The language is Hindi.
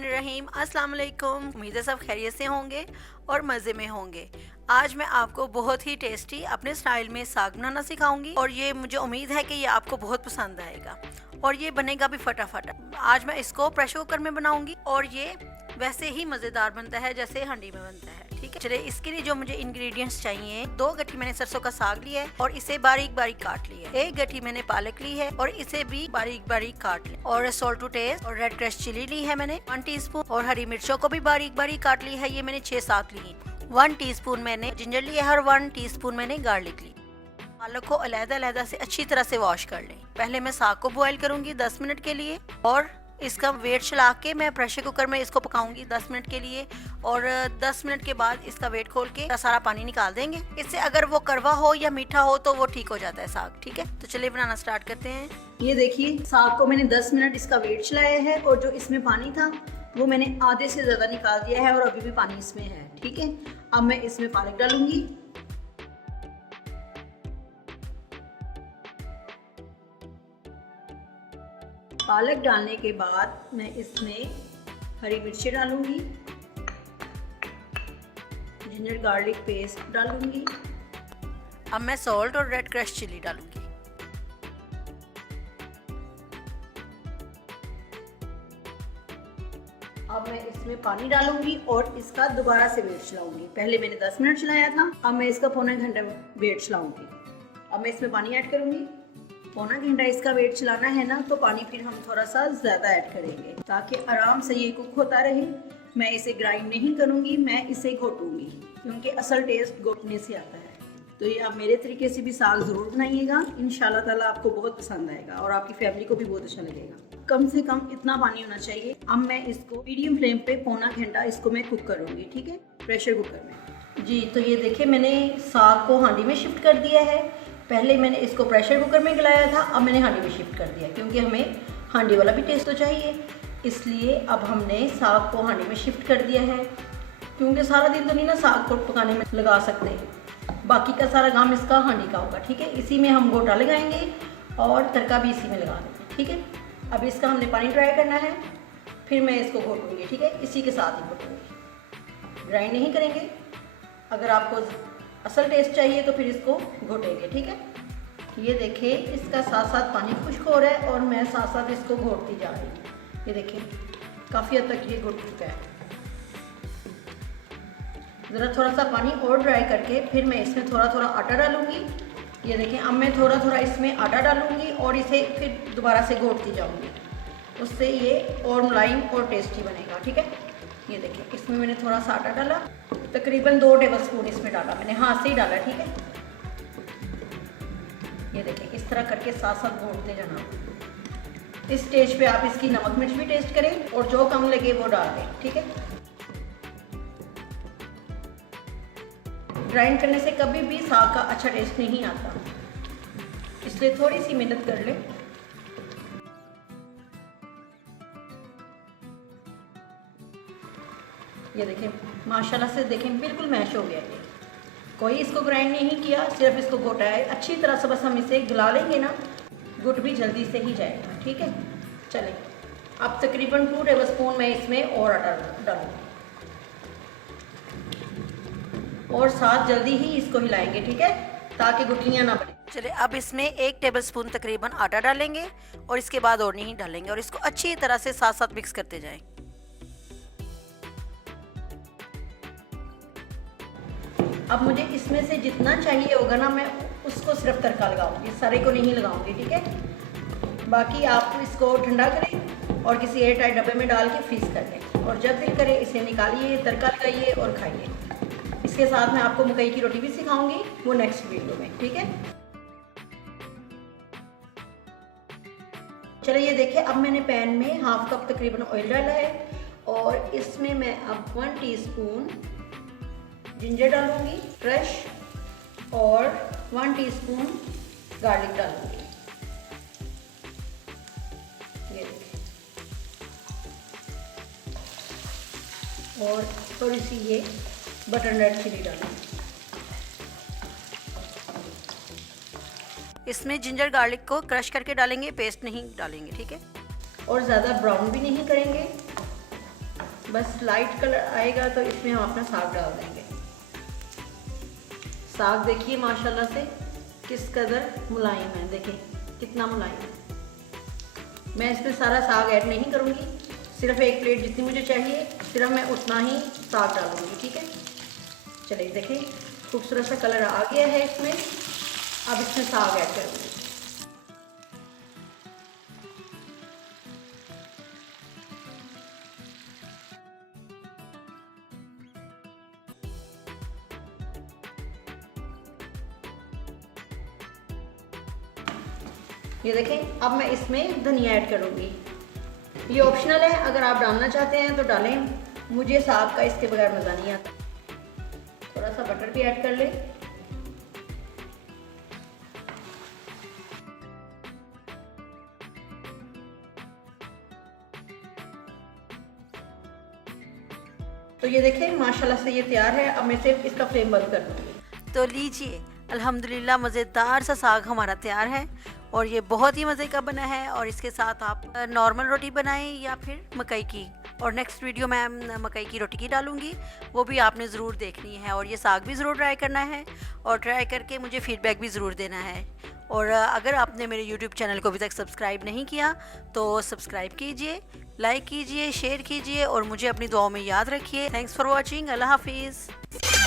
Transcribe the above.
बिस्मिल्लाहिर्रहमानिर्रहीम। अस्सलाम वालेकुम। उम्मीद है सब खैरियत से होंगे और मज़े में होंगे। आज मैं आपको बहुत ही टेस्टी अपने स्टाइल में साग बनाना सिखाऊंगी और ये मुझे उम्मीद है कि ये आपको बहुत पसंद आएगा और ये बनेगा भी फटाफट। आज मैं इसको प्रेशर कुकर में बनाऊंगी और ये वैसे ही मज़ेदार बनता है जैसे हांडी में बनता है। ठीक है, चलिए इसके लिए जो मुझे इंग्रेडिएंट्स चाहिए, 2 गट्ठी मैंने सरसों का साग लिया है और इसे बारीक बारीक काट लिया है। 1 गट्ठी मैंने पालक ली है और इसे भी बारीक बारीक काट लिया और सॉल्ट टू टेस्ट और रेड क्रश चिली ली है मैंने 1 टीस्पून और हरी मिर्चों को भी बारीक बारीक काट ली है, ये मैंने 6-7 ली है। 1 टीस्पून मैंने जिंजर लिया है और 1 टीस्पून मैंने गार्लिक ली। पालक को अलग-अलग से अच्छी तरह से वॉश कर लें। पहले मैं साग को बॉईल करूंगी 10 मिनट के लिए और इसका वेट चला के मैं प्रेशर कुकर में इसको पकाऊंगी 10 मिनट के लिए और 10 मिनट के बाद इसका वेट खोल के सारा पानी निकाल देंगे। इससे अगर वो कड़वा हो या मीठा हो तो वो ठीक हो जाता है साग। ठीक है, तो चलिए बनाना स्टार्ट करते हैं। ये देखिए साग को मैंने 10 मिनट इसका वेट चलाया है और जो इसमें पानी था वो मैंने आधे से ज़्यादा निकाल दिया है और अभी भी पानी इसमें है। ठीक है, अब मैं इसमें पालक डालूंगी। पालक डालने के बाद मैं इसमें हरी मिर्ची डालूंगी, जिंजर गार्लिक पेस्ट डालूंगी। अब मैं सॉल्ट और रेड क्रश चिली डालूंगी। अब मैं इसमें पानी डालूंगी और इसका दोबारा से वेट चलाऊंगी। पहले मैंने 10 मिनट चलाया था, अब मैं इसका पौना घंटा वेट चलाऊंगी। अब मैं इसमें पानी ऐड करूंगी। पौना घंटा इसका वेट चलाना है ना, तो पानी फिर हम थोड़ा सा ज़्यादा ऐड करेंगे ताकि आराम से ये कुक होता रहे। मैं इसे ग्राइंड नहीं करूँगी, मैं इसे घोटूंगी क्योंकि असल टेस्ट घोटने से आता है। तो ये आप मेरे तरीके से भी साग ज़रूर बनाइएगा, इंशाल्लाह ताला आपको बहुत पसंद आएगा और आपकी फैमिली को भी बहुत अच्छा लगेगा। कम से कम इतना पानी होना चाहिए। अब मैं इसको मीडियम फ्लेम पे पौना घंटा इसको मैं कुक करूँगी। ठीक है, प्रेशर कुकर में। जी, तो ये देखिए मैंने साग को हांडी में शिफ्ट कर दिया है। पहले मैंने इसको प्रेशर कुकर में गलाया था, अब मैंने हांडी में शिफ्ट कर दिया क्योंकि हमें हांडी वाला भी टेस्ट तो चाहिए। इसलिए अब हमने साग को हांडी में शिफ्ट कर दिया है क्योंकि सारा दिन तो नहीं ना साग को पकाने में लगा सकते, बाकी का सारा काम इसका हांडी का होगा। ठीक है, इसी में हम गोटा लगाएंगे और तड़का भी इसी में लगा देंगे। ठीक है, अब इसका हमने पानी ड्राई करना है, फिर मैं इसको घोटूंगी। ठीक है, इसी के साथ ही घोटूंगी, ग्राइंड नहीं करेंगे। अगर आपको असल टेस्ट चाहिए तो फिर इसको घोटेंगे। ठीक है, ये देखिए इसका साथ साथ पानी खुश्क हो रहा है और मैं साथ साथ इसको घोटती जा रही हूँ। ये देखिए काफ़ी हद तक ये घुट चुका है। ज़रा थोड़ा सा पानी और ड्राई करके फिर मैं इसमें थोड़ा थोड़ा आटा डालूंगी। ये देखिए अब मैं थोड़ा थोड़ा इसमें आटा डालूंगी और इसे फिर दोबारा से घोटती जाऊँगी, उससे ये और मुलायम और टेस्टी बनेगा। ठीक है, ये देखिए इसमें मैंने थोड़ा सा आटा डाला, तकरीबन 2 टेबलस्पून इसमें डाला, मैंने हाथ से ही डाला। ठीक है, ये देखिए इस तरह करके साथ साथ घोटते जाना। इस स्टेज पे आप इसकी नमक मिर्च भी टेस्ट करें और जो कम लगे वो डाल दें। ठीक है, ग्राइंड करने से कभी भी साग का अच्छा टेस्ट नहीं आता, इसलिए थोड़ी सी मेहनत कर लें। ये देखें माशाल्लाह से देखें बिल्कुल मैश हो गया है। कोई इसको ग्राइंड नहीं किया, सिर्फ इसको घोटा है अच्छी तरह से। बस हम इसे गला लेंगे ना, गुट भी जल्दी से ही जाएगा। ठीक है, चलें अब तकरीबन 2 टेबलस्पून मैं इसमें और आटा डालूंगी और साथ जल्दी ही इसको हिलाएंगे। ठीक है, ताकि गुठलियाँ ना बने। चलिए अब इसमें 1 टेबलस्पून तकरीबन आटा डालेंगे और इसके बाद और नहीं डालेंगे और इसको अच्छी तरह से साथ साथ मिक्स करते जाएं। अब मुझे इसमें से जितना चाहिए होगा ना, मैं उसको सिर्फ तड़का लगाऊंगी, सारे को नहीं लगाऊंगी। ठीक है, बाकी आप इसको ठंडा करें और किसी एयर टाइट डब्बे में डाल के फ्रीज कर दें और जब दिल करे इसे निकालिए, तड़का लगाइए और खाइए। इसके साथ मैं आपको मकई की रोटी भी सिखाऊंगी, वो नेक्स्ट वीडियो में। ठीक है, चलिए ये देखिए अब मैंने पैन में हाफ कप तकरीबन ऑयल डाला है और इसमें मैं अब 1 टीस्पून जिंजर डालूंगी फ्रेश और 1 टीस्पून गार्लिक डालूंगी। ये देखिए, और थोड़ी सी ये बटर रेड चिली डालूंगी। इसमें जिंजर गार्लिक को क्रश करके डालेंगे, पेस्ट नहीं डालेंगे। ठीक है, और ज़्यादा ब्राउन भी नहीं करेंगे, बस लाइट कलर आएगा तो इसमें हम अपना साग डाल देंगे। साग देखिए माशाल्लाह से किस कदर मुलायम है, देखें कितना मुलायम है। मैं इसमें सारा साग ऐड नहीं करूँगी, सिर्फ एक प्लेट जितनी मुझे चाहिए सिर्फ मैं उतना ही साग डालूँगी, ठीक है। चलिए देखें खूबसूरत सा कलर आ गया है इसमें। अब इसमें साग ऐड करूँगी। ये देखें अब मैं इसमें धनिया ऐड करूँगी। ये ऑप्शनल है, अगर आप डालना चाहते हैं तो डालें, मुझे साग का इसके बगैर मज़ा नहीं आता। थोड़ा सा बटर भी ऐड कर लें। तो ये देखें माशाल्लाह से ये तैयार है। अब मैं सिर्फ इसका फ्लेम बंद कर दूँगी। तो लीजिए अल्हम्दुलिल्लाह मज़ेदार सा साग हमारा तैयार है और ये बहुत ही मज़े का बना है। और इसके साथ आप नॉर्मल रोटी बनाएं या फिर मकई की। और नेक्स्ट वीडियो में मकई की रोटी की डालूंगी, वो भी आपने ज़रूर देखनी है। और ये साग भी ज़रूर ट्राई करना है और ट्राई करके मुझे फ़ीडबैक भी ज़रूर देना है। और अगर आपने मेरे YouTube चैनल को अभी तक सब्सक्राइब नहीं किया तो सब्सक्राइब कीजिए, लाइक कीजिए, शेयर कीजिए और मुझे अपनी दुआओं में याद रखिए। Thanks for watching. अल्लाह हाफिज़।